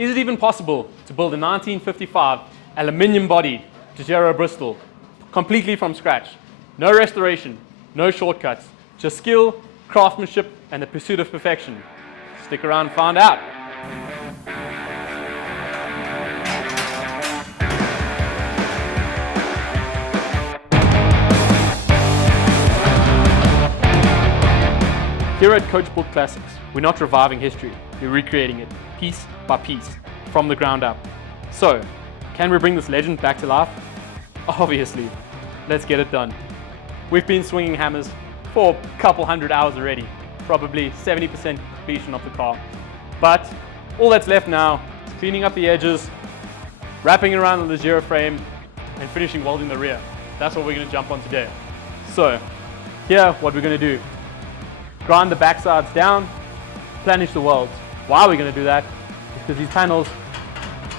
Is it even possible to build a 1955 aluminium-bodied Tojeiro Bristol completely from scratch? No restoration, no shortcuts, just skill, craftsmanship, and the pursuit of perfection. Stick around and find out. Here at Coach Book Classics, we're not reviving history, we're recreating it, piece by piece, from the ground up. So, can we bring this legend back to life? Obviously. Let's get it done. We've been swinging hammers for a couple hundred hours already, probably 70% completion of the car. But all that's left now is cleaning up the edges, wrapping it around the Tojeiro frame, and finishing welding the rear. That's what we're going to jump on today. So, here, what we're going to do. Grind the backsides down, planish the welds. Why are we going to do that? It's because these panels,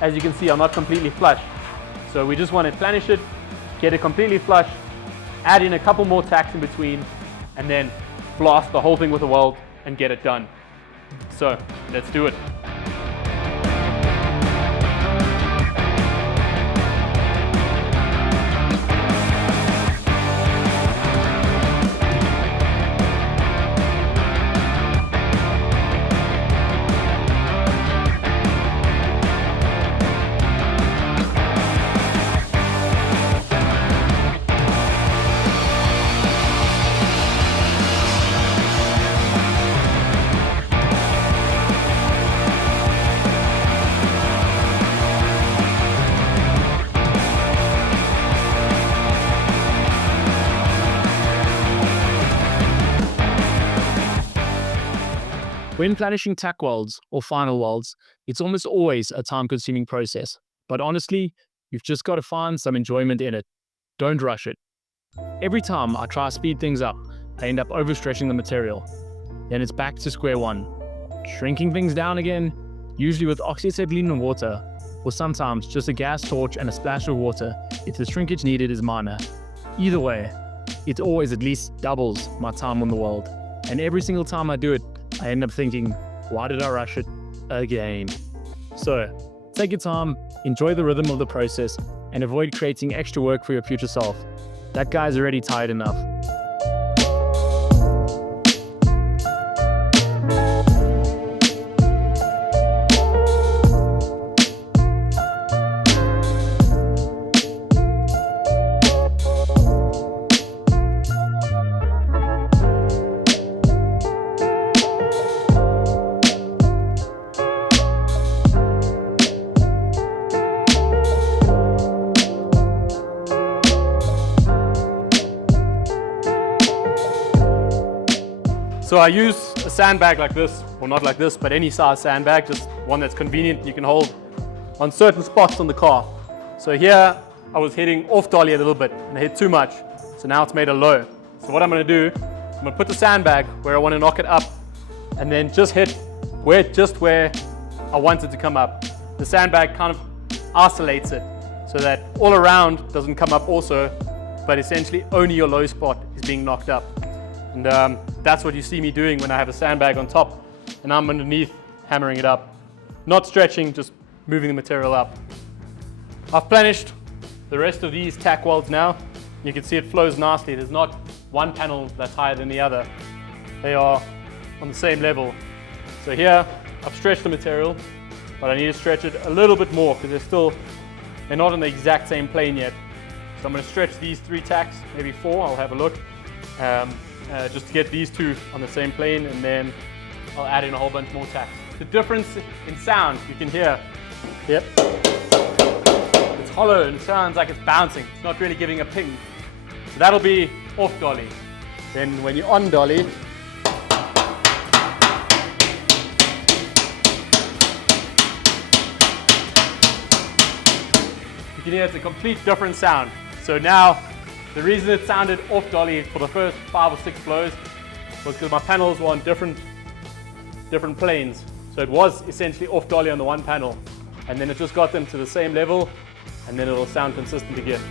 as you can see, are not completely flush. So we just want to planish it, get it completely flush, add in a couple more tacks in between, and then blast the whole thing with a weld and get it done. So let's do it. When planishing tack welds or final welds, it's almost always a time-consuming process. But honestly, you've just got to find some enjoyment in it. Don't rush it. Every time I try to speed things up, I end up overstretching the material. Then it's back to square one. Shrinking things down again, usually with oxyacetylene and water, or sometimes just a gas torch and a splash of water if the shrinkage needed is minor. Either way, it always at least doubles my time on the weld. And every single time I do it, I end up thinking, why did I rush it again? So, take your time, enjoy the rhythm of the process, and avoid creating extra work for your future self. That guy's already tired enough. So I use a sandbag like this, or not like this, but any size sandbag, just one that's convenient you can hold on certain spots on the car. So here I was hitting off dolly a little bit and I hit too much, so now it's made a low. So what I'm going to do, I'm going to put the sandbag where I want to knock it up and then just hit just where I want it to come up. The sandbag kind of isolates it so that all around doesn't come up also, but essentially only your low spot is being knocked up. And that's what you see me doing when I have a sandbag on top and I'm underneath hammering it up. Not stretching, just moving the material up. I've planished the rest of these tack welds now. You can see it flows nicely. There's not one panel that's higher than the other. They are on the same level. So here I've stretched the material, but I need to stretch it a little bit more because they're not on the exact same plane yet. So I'm going to stretch these 3 tacks, maybe 4, I'll have a look. Just to get these 2 on the same plane, and then I'll add in a whole bunch more tacks. The difference in sound, you can hear, yep, it's hollow and it sounds like it's bouncing. It's not really giving a ping. So that'll be off dolly. Then when you're on dolly, you can hear it's a complete different sound. So now, the reason it sounded off dolly for the first 5 or 6 blows was because my panels were on different planes. So it was essentially off dolly on the one panel, and then it just got them to the same level, and then it'll sound consistent again.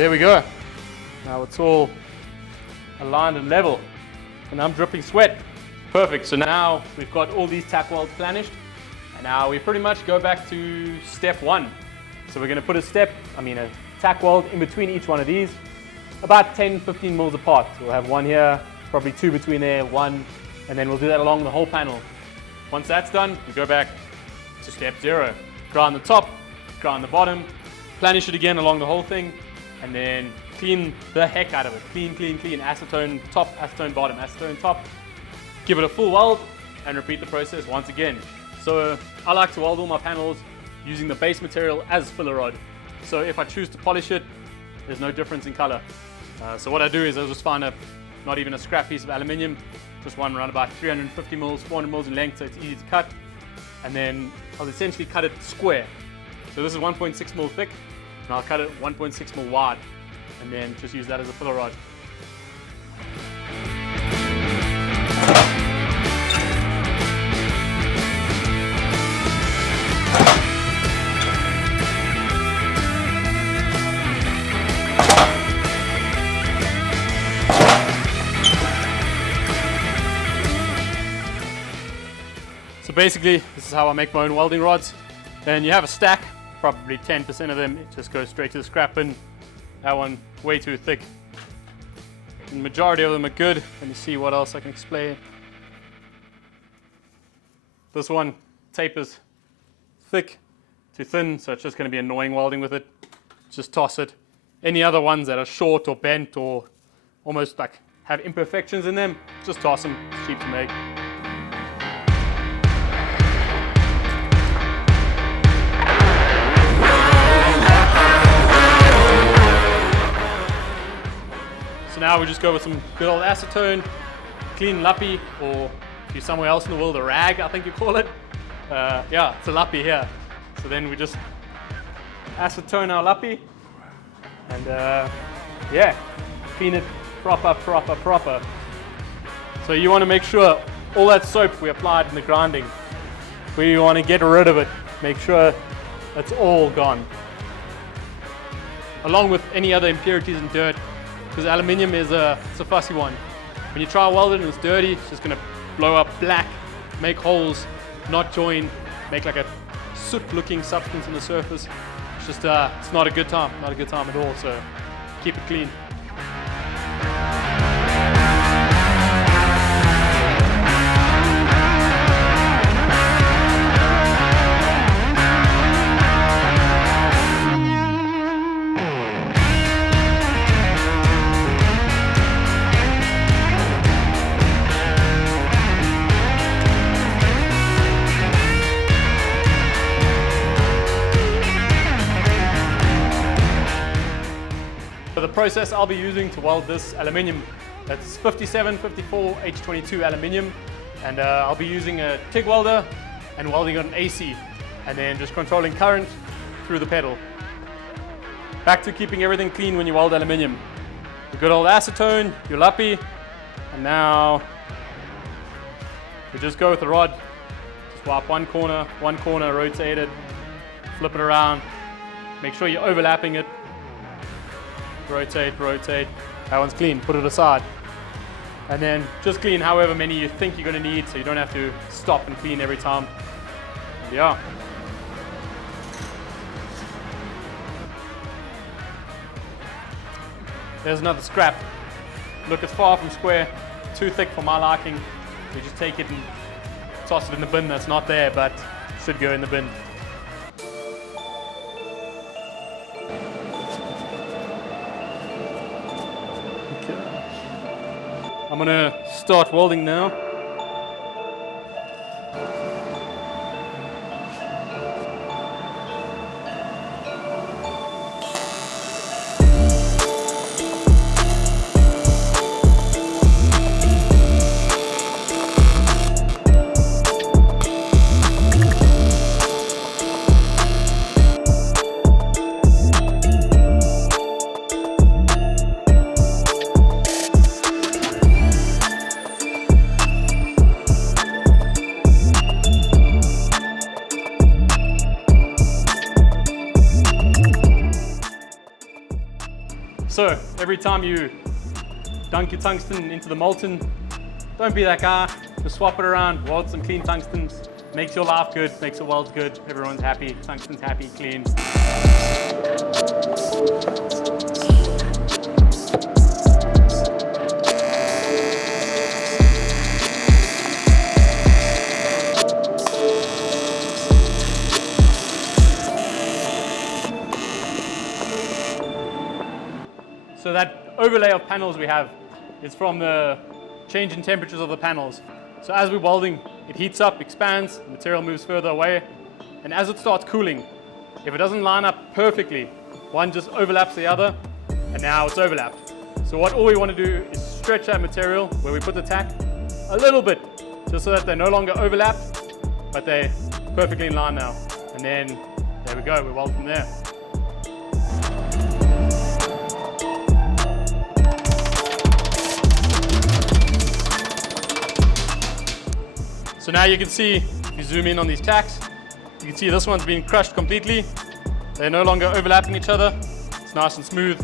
there we go. Now it's all aligned and level. And I'm dripping sweat. Perfect. So now we've got all these tack welds planished. And now we pretty much go back to step one. So we're going to put a tack weld in between each one of these, about 10-15 mils apart. So we'll have one here, probably two between there, one, and then we'll do that along the whole panel. Once that's done, we go back to step 0. Grind the top, grind the bottom, planish it again along the whole thing, and then clean the heck out of it. Clean, clean, clean. Acetone top, acetone bottom, acetone top. Give it a full weld and repeat the process once again. So I like to weld all my panels using the base material as filler rod. So if I choose to polish it, there's no difference in color. So what I do is I just find not even a scrap piece of aluminium, just one around about 350 mils, 400 mils in length, so it's easy to cut. And then I'll essentially cut it square. So this is 1.6 mil thick, and I'll cut it 1.6 mil wide, and then just use that as a filler rod. So basically, this is how I make my own welding rods. And you have a stack, probably 10% of them, it just goes straight to the scrap bin. That one, way too thick. And the majority of them are good. Let me see what else I can explain. This one tapers thick to thin, so it's just going to be annoying welding with it. Just toss it. Any other ones that are short or bent or almost like have imperfections in them, just toss them, it's cheap to make. Now we just go with some good old acetone, clean lappy, or if you're somewhere else in the world, a rag, I think you call it. Yeah, it's a lappy here. So then we just acetone our lappy, and yeah, clean it proper. So you want to make sure all that soap we applied in the grinding, we want to get rid of it. Make sure that's all gone, along with any other impurities and dirt. Because aluminium it's a fussy one. When you try to weld it and it's dirty, it's just going to blow up black, make holes, not join, make like a soot-looking substance on the surface. It's just it's not a good time at all. So keep it clean. For the process I'll be using to weld this aluminium, that's 5754 H22 aluminium, and I'll be using a TIG welder and welding on AC, and then just controlling current through the pedal. Back to keeping everything clean when you weld aluminium. The good old acetone, your lappy, and now we just go with the rod. Just wipe one corner, rotate it, flip it around, make sure you're overlapping it. Rotate. That one's clean, put it aside. And then just clean however many you think you're going to need, so you don't have to stop and clean every time. Yeah. There's another scrap. Look, it's far from square, too thick for my liking. We just take it and toss it in the bin. That's not there, but should go in the bin. I'm going to start welding now. so every time you dunk your tungsten into the molten, don't be that guy. Just swap it around, weld some clean tungstens. Makes your life good, makes the world good. Everyone's happy, tungsten's happy, clean. So that overlay of panels we have is from the change in temperatures of the panels. So as we're welding, it heats up, expands, the material moves further away, and as it starts cooling, if it doesn't line up perfectly, one just overlaps the other, and now it's overlapped. So all we want to do is stretch that material where we put the tack a little bit, just so that they no longer overlap, but they're perfectly in line now. And then there we go, we weld from there. So now you can see, if you zoom in on these tacks, you can see this one's been crushed completely. They're no longer overlapping each other. It's nice and smooth.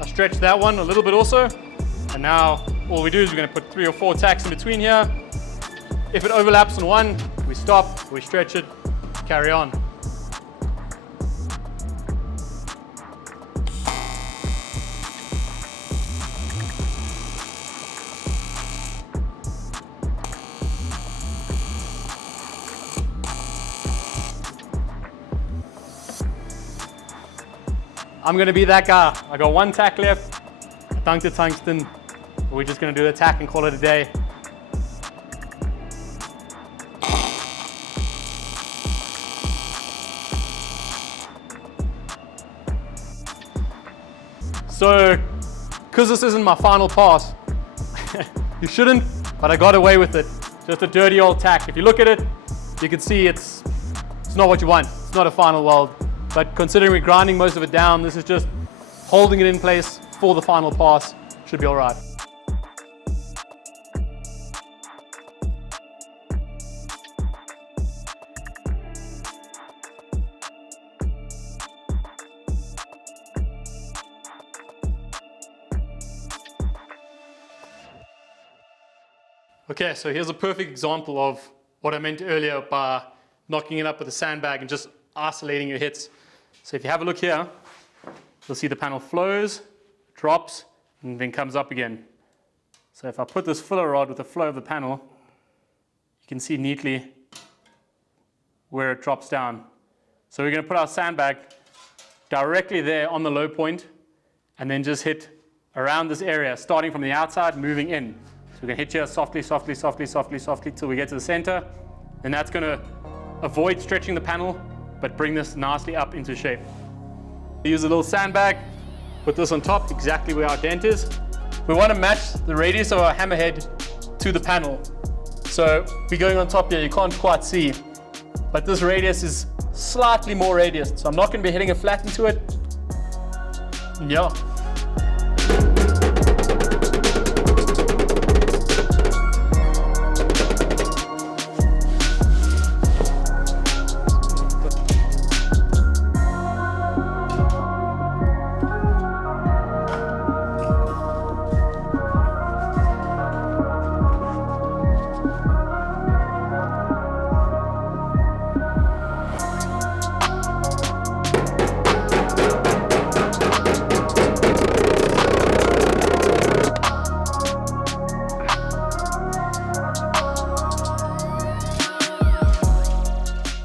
I stretched that one a little bit also. And now all we do is we're going to put 3 or 4 tacks in between here. If it overlaps on one, we stop, we stretch it, carry on. I'm going to be that guy. I got 1 tack left, I dunked the tungsten. We're just going to do the tack and call it a day. So, because this isn't my final pass, you shouldn't, but I got away with it. Just a dirty old tack. If you look at it, you can see it's not what you want. It's not a final weld. But considering we're grinding most of it down, this is just holding it in place for the final pass. Should be all right. Okay, so here's a perfect example of what I meant earlier by knocking it up with a sandbag and just isolating your hits. So if you have a look here, you'll see the panel flows, drops, and then comes up again. So if I put this filler rod with the flow of the panel, you can see neatly where it drops down. So we're going to put our sandbag directly there on the low point, and then just hit around this area, starting from the outside, moving in. So we're going to hit here softly, softly, softly, softly, softly, till we get to the center. And that's going to avoid stretching the panel, but bring this nicely up into shape. Use a little sandbag, put this on top, exactly where our dent is. We want to match the radius of our hammerhead to the panel. So we're going on top here, you can't quite see, but this radius is slightly more radius. So I'm not going to be hitting it flat into it. Yeah.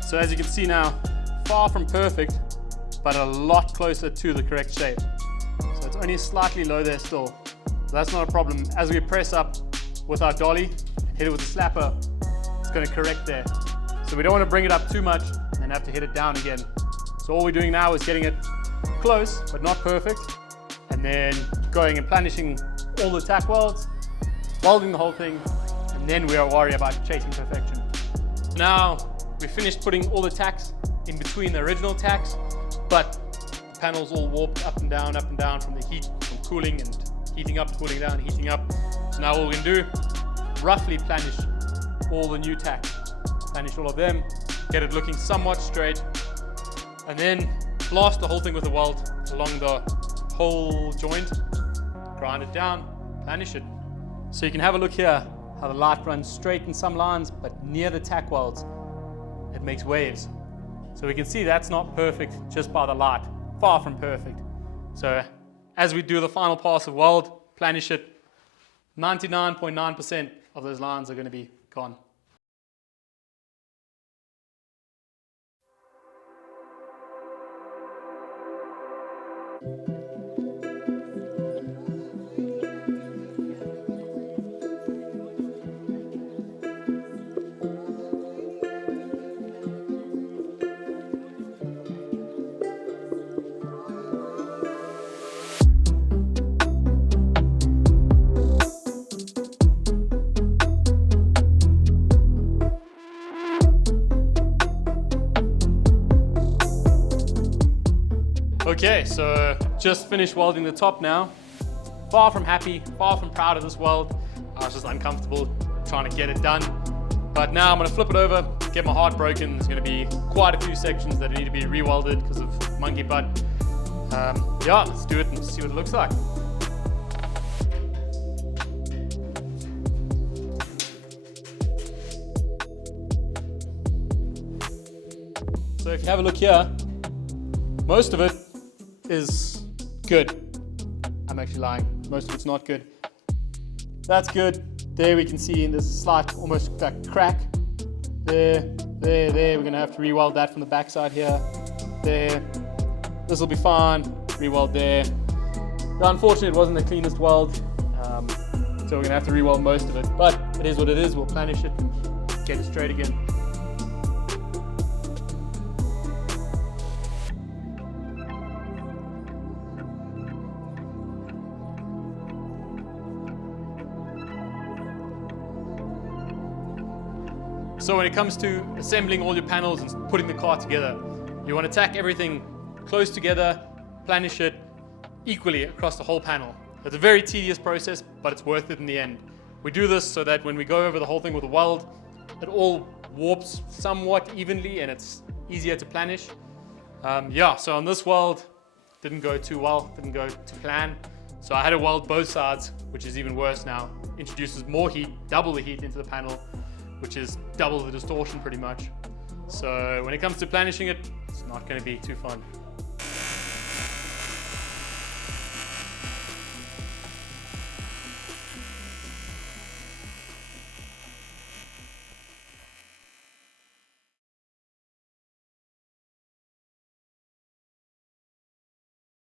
So as you can see now, far from perfect, but a lot closer to the correct shape. So it's only slightly low there still. So that's not a problem. As we press up with our dolly, hit it with a slapper, it's going to correct there. So we don't want to bring it up too much and have to hit it down again. So all we're doing now is getting it close, but not perfect, and then going and planishing all the tack welds, welding the whole thing, and then we are worried about chasing perfection. Now, we finished putting all the tacks in between the original tacks, but the panel's all warped up and down from the heat, from cooling and heating up, cooling down, heating up. So now all we can do, roughly planish all the new tacks, planish all of them, get it looking somewhat straight, and then blast the whole thing with a weld along the whole joint grind it down, planish it. So you can have a look here, how the light runs straight in some lines, but near the tack welds, it makes waves. So we can see that's not perfect just by the light, far from perfect. So as we do the final pass of weld, planish it, 99.9% of those lines are going to be gone. Okay, so just finished welding the top now. Far from happy, far from proud of this weld. I was just uncomfortable trying to get it done. But now I'm gonna flip it over, get my heart broken. There's gonna be quite a few sections that need to be re-welded because of monkey butt. Yeah, let's do it and see what it looks like. So if you have a look here, most of it is good. I'm actually lying. Most of it's not good. That's good. There we can see there's a slight, almost like crack. There. We're gonna have to re-weld that from the backside here. There. This will be fine. Re-weld there. Unfortunately, it wasn't the cleanest weld, so we're gonna have to re-weld most of it. But it is what it is. We'll planish it and get it straight again. So when it comes to assembling all your panels and putting the car together, you want to tack everything close together, planish it equally across the whole panel. It's a very tedious process, but it's worth it in the end. We do this so that when we go over the whole thing with a weld, it all warps somewhat evenly and it's easier to planish. Yeah, so on this weld, didn't go too well, didn't go to plan. So I had to weld both sides, which is even worse now. Introduces more heat, double the heat into the panel, which is double the distortion pretty much. So when it comes to planishing it, it's not going to be too fun.